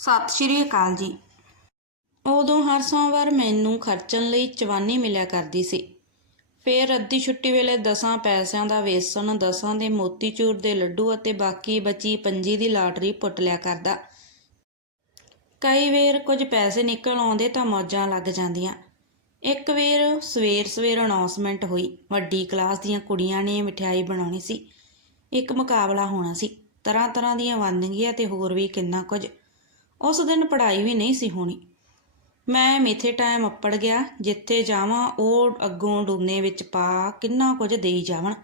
ਸਤਿ ਸ਼੍ਰੀ ਅਕਾਲ ਜੀ। ਉਦੋਂ ਹਰ ਸੋਮਵਾਰ ਮੈਨੂੰ ਖਰਚਣ ਲਈ ਚਵਾਨੀ ਮਿਲਿਆ ਕਰਦੀ ਸੀ। ਫੇਰ ਅੱਧੀ ਛੁੱਟੀ ਵੇਲੇ ਦਸਾਂ ਪੈਸਿਆਂ ਦਾ ਵੇਸਣ, ਦਸਾਂ ਦੇ ਮੋਤੀਚੂਰ ਦੇ ਲੱਡੂ ਅਤੇ ਬਾਕੀ ਬਚੀ ਪੰਜੀ ਦੀ ਲਾਟਰੀ ਪੁੱਟ ਲਿਆ ਕਰਦਾ। ਕਈ ਵੇਰ ਕੁਝ ਪੈਸੇ ਨਿਕਲ ਆਉਂਦੇ ਤਾਂ ਮੌਜਾਂ ਲੱਗ ਜਾਂਦੀਆਂ। ਇੱਕ ਵੇਰ ਸਵੇਰ ਸਵੇਰ ਅਨਾਉਂਸਮੈਂਟ ਹੋਈ। ਵੱਡੀ ਕਲਾਸ ਦੀਆਂ ਕੁੜੀਆਂ ਨੇ ਮਠਿਆਈ ਬਣਾਉਣੀ ਸੀ। ਇੱਕ ਮੁਕਾਬਲਾ ਹੋਣਾ ਸੀ। ਤਰ੍ਹਾਂ ਤਰ੍ਹਾਂ ਦੀਆਂ ਵੰਨਗੀਆਂ ਤੇ ਹੋਰ ਵੀ ਕਿੰਨਾ ਕੁਝ। ਉਸ ਦਿਨ ਪੜ੍ਹਾਈ ਵੀ ਨਹੀਂ ਸੀ ਹੋਣੀ। ਮੈਂ ਮੇਥੇ ਟਾਈਮ ਅੱਪੜ ਗਿਆ, ਜਿੱਥੇ ਜਾਵਾਂ ਉਹ ਅੱਗੋਂ ਡੂਨੇ ਵਿੱਚ ਪਾ ਕਿੰਨਾ ਕੁਝ ਦੇਈ ਜਾਵਣ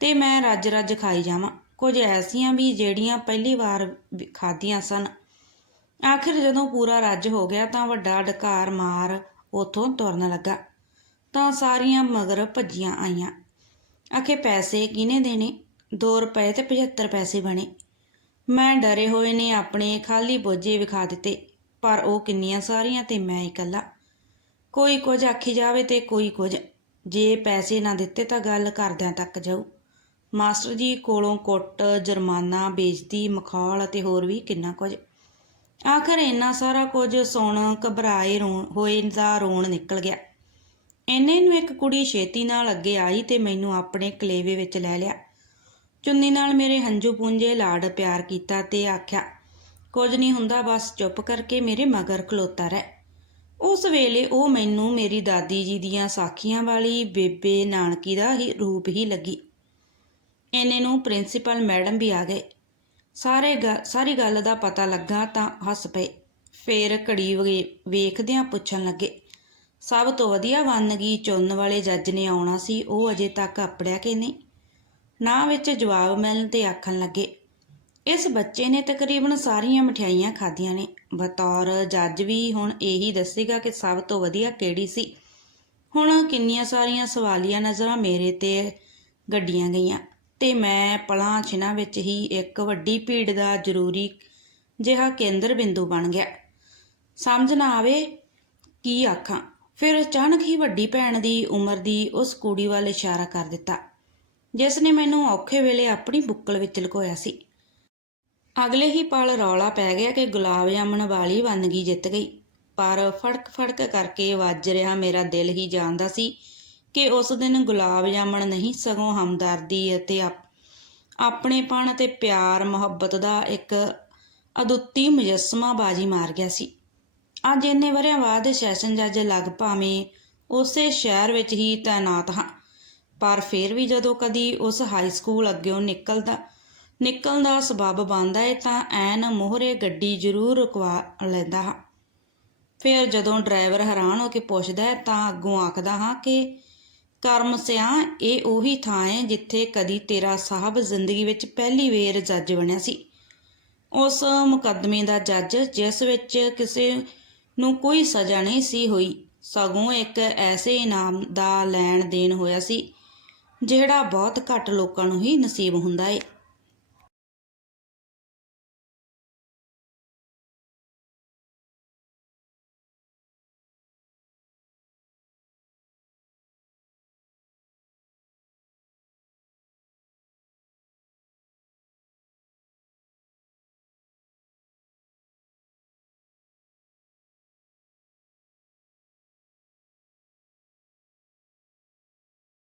ਤੇ ਮੈਂ ਰੱਜ ਰੱਜ ਖਾਈ ਜਾਵਾਂ। ਕੁਝ ਐਸੀਆਂ ਵੀ ਜਿਹੜੀਆਂ ਪਹਿਲੀ ਵਾਰ ਖਾਧੀਆਂ ਸਨ। ਆਖਿਰ ਜਦੋਂ ਪੂਰਾ ਰੱਜ ਹੋ ਗਿਆ ਤਾਂ ਵੱਡਾ ਡਕਾਰ ਮਾਰ ਉਥੋਂ ਤੁਰਨ ਲੱਗਾ। ਤਾਂ ਸਾਰੀਆਂ ਮਗਰ ਭੱਜੀਆਂ ਆਈਆਂ। ਆਖੇ ਪੈਸੇ ਕਿਹਨੇ ਦੇਣੇ? 2 ਰੁਪਏ ਤੇ 75 ਪੈਸੇ ਬਣੇ। ਮੈਂ ਡਰੇ ਹੋਏ ਨੇ ਆਪਣੇ ਖਾਲੀ ਬੋਝੇ ਵਿਖਾ ਦਿੱਤੇ, ਪਰ ਉਹ ਕਿੰਨੀਆਂ ਸਾਰੀਆਂ ਤੇ ਮੈਂ ਇਕੱਲਾ। ਕੋਈ ਕੁਝ ਆਖੀ ਜਾਵੇ ਤੇ ਕੋਈ ਕੁਝ। ਜੇ ਪੈਸੇ ਨਾ ਦਿੱਤੇ ਤਾਂ ਗੱਲ ਕਰਦਿਆਂ ਤੱਕ ਜਾਊ। ਮਾਸਟਰ ਜੀ ਕੋਲੋਂ ਕੁੱਟ, ਜੁਰਮਾਨਾ, ਬੇਇੱਜ਼ਤੀ, ਮਖੌਲ ਅਤੇ ਹੋਰ ਵੀ ਕਿੰਨਾ ਕੁਝ। ਆਖਰ ਇੰਨਾ ਸਾਰਾ ਕੁਝ ਸੁਣ ਘਬਰਾਏ ਰੋਣ ਹੋਏ ਦਾ ਰੋਣ ਨਿਕਲ ਗਿਆ। ਇੰਨੇ ਨੂੰ ਇੱਕ ਕੁੜੀ ਛੇਤੀ ਨਾਲ ਅੱਗੇ ਆਈ ਤੇ ਮੈਨੂੰ ਆਪਣੇ ਕਲੇਵੇ ਵਿੱਚ ਲੈ ਲਿਆ। ਚੁੰਨੀ ਨਾਲ ਮੇਰੇ ਹੰਝੂ ਪੂੰਝੇ ਲਾਡ ਪਿਆਰ ਕੀਤਾ ਤੇ ਆਖਿਆ, ਕੁਝ ਨਹੀਂ ਹੁੰਦਾ, ਬਸ ਚੁੱਪ ਕਰਕੇ ਮੇਰੇ ਮਗਰ ਖਲੋਤਾ ਰਹਿ। ਉਸ ਵੇਲੇ ਉਹ ਮੈਨੂੰ ਮੇਰੀ ਦਾਦੀ ਜੀ ਦੀਆਂ ਸਾਖੀਆਂ ਵਾਲੀ ਬੇਬੇ ਨਾਨਕੀ ਦਾ ਹੀ ਰੂਪ ਹੀ ਲੱਗੀ। ਇਹਨੇ ਨੂੰ ਪ੍ਰਿੰਸੀਪਲ ਮੈਡਮ ਵੀ ਆ ਗਏ। ਸਾਰੇ ਗ- ਸਾਰੀ ਗੱਲ ਦਾ ਪਤਾ ਲੱਗਾ ਤਾਂ ਹੱਸ ਪਏ। ਫੇਰ ਘੜੀ ਵੇ- ਵੇਖਦਿਆਂ ਪੁੱਛਣ ਲੱਗੇ, ਸਭ ਤੋਂ ਵਧੀਆ ਵੰਨਗੀ ਚੁੰਨ ਵਾਲੇ ਜੱਜ ਨੇ ਆਉਣਾ ਸੀ, ਉਹ ਅਜੇ ਤੱਕ ਆਪੜਿਆ ਕਿ ਨਹੀਂ? ਨਾ ਵਿੱਚ ਜਵਾਬ ਮਿਲਣ ਤੇ ਆਖਣ ਲੱਗੇ, ਇਸ ਬੱਚੇ ਨੇ ਤਕਰੀਬਨ ਸਾਰੀਆਂ ਮਠਿਆਈਆਂ ਖਾਧੀਆਂ ਨੇ। ਬਤੌਰ ਜੱਜ ਵੀ ਹੁਣ ਇਹੀ ਦੱਸੇਗਾ ਕਿ ਸਭ ਤੋਂ ਵਧੀਆ ਕਿਹੜੀ ਸੀ। ਹੁਣ ਕਿੰਨੀਆਂ ਸਾਰੀਆਂ ਸਵਾਲੀਆਂ ਨਜ਼ਰਾਂ ਮੇਰੇ ਤੇ ਗੱਡੀਆਂ ਗਈਆਂ ਤੇ ਮੈਂ ਪਲਾਂ ਛਿਨਾਂ ਵਿੱਚ ਹੀ ਇੱਕ ਵੱਡੀ ਭੀੜ ਦਾ ਜ਼ਰੂਰੀ ਜਿਹਾ ਕੇਂਦਰ ਬਿੰਦੂ ਬਣ ਗਿਆ। ਸਮਝ ਨਾ ਆਵੇ ਕੀ ਆਖਾਂ। ਫਿਰ ਅਚਾਨਕ ਹੀ ਵੱਡੀ ਭੈਣ ਦੀ ਉਮਰ ਦੀ ਉਸ ਕੁੜੀ ਵੱਲ ਇਸ਼ਾਰਾ ਕਰ ਦਿੱਤਾ। ਜਿਸ ਨੇ ਮੈਨੂੰ ਔਖੇ ਵੇਲੇ ਆਪਣੀ ਬੁੱਕਲ ਵਿੱਚ ਲੁਕੋਇਆ ਸੀ। ਅਗਲੇ ਹੀ ਪਲ ਰੌਲਾ ਪੈ ਗਿਆ ਕਿ ਗੁਲਾਬ ਜਾਮਣ ਵਾਲੀ ਵੰਨਗੀ ਜਿੱਤ ਗਈ। ਪਰ ਫੜਕ ਫੜਕ ਕਰਕੇ ਵੱਜ ਰਿਹਾ ਮੇਰਾ ਦਿਲ ਹੀ ਜਾਣਦਾ ਸੀ ਕਿ ਉਸ ਦਿਨ ਗੁਲਾਬ ਜਾਮਣ ਨਹੀਂ, ਸਗੋਂ ਹਮਦਰਦੀ ਅਤੇ ਆਪ- ਆਪਣੇਪਣ ਅਤੇ ਪਿਆਰ ਮੁਹੱਬਤ ਦਾ ਇੱਕ ਅਦੁੱਤੀ ਮੁਜੱਸਮਾ ਬਾਜੀ ਮਾਰ ਗਿਆ ਸੀ। ਅੱਜ ਇੰਨੇ ਵਰਿਆਂ ਬਾਅਦ ਸੈਸ਼ਨ ਜੱਜ ਲਗ ਭਾਵੇਂ ਉਸੇ ਸ਼ਹਿਰ ਵਿੱਚ ਹੀ ਤਾਇਨਾਤ ਹਾਂ। ਪਰ ਫਿਰ ਵੀ ਜਦੋਂ ਕਦੀ ਉਸ ਹਾਈ ਸਕੂਲ ਅੱਗਿਓਂ ਨਿਕਲਦਾ, ਨਿਕਲਣ ਦਾ ਸਬਬ ਬਣਦਾ ਏ ਤਾਂ ਐਨ ਮੋਹਰੇ ਗੱਡੀ ਜ਼ਰੂਰ ਰੁਕਵਾ ਲੈਂਦਾ ਹਾਂ। ਫਿਰ ਜਦੋਂ ਡਰਾਈਵਰ ਹੈਰਾਨ ਹੋ ਕੇ ਪੁੱਛਦਾ ਹੈ ਤਾਂ ਅੱਗੋਂ ਆਖਦਾ ਹਾਂ ਕਿ ਕਰਮ ਸਿਆ, ਇਹ ਉਹੀ ਥਾਂ ਹੈ ਜਿੱਥੇ ਕਦੀ ਤੇਰਾ ਸਾਹਿਬ ਜ਼ਿੰਦਗੀ ਵਿੱਚ ਪਹਿਲੀ ਵੇਰ ਜੱਜ ਬਣਿਆ ਸੀ। ਉਸ ਮੁਕੱਦਮੇ ਦਾ ਜੱਜ ਜਿਸ ਵਿੱਚ ਕਿਸੇ ਨੂੰ ਕੋਈ ਸਜ਼ਾ ਨਹੀਂ ਸੀ ਹੋਈ, ਸਗੋਂ ਇੱਕ ਐਸੇ ਇਨਾਮ ਦਾ ਲੈਣ ਦੇਣ ਹੋਇਆ ਸੀ ਜਿਹੜਾ ਬਹੁਤ ਘੱਟ ਲੋਕਾਂ ਨੂੰ ਹੀ ਨਸੀਬ ਹੁੰਦਾ ਏ।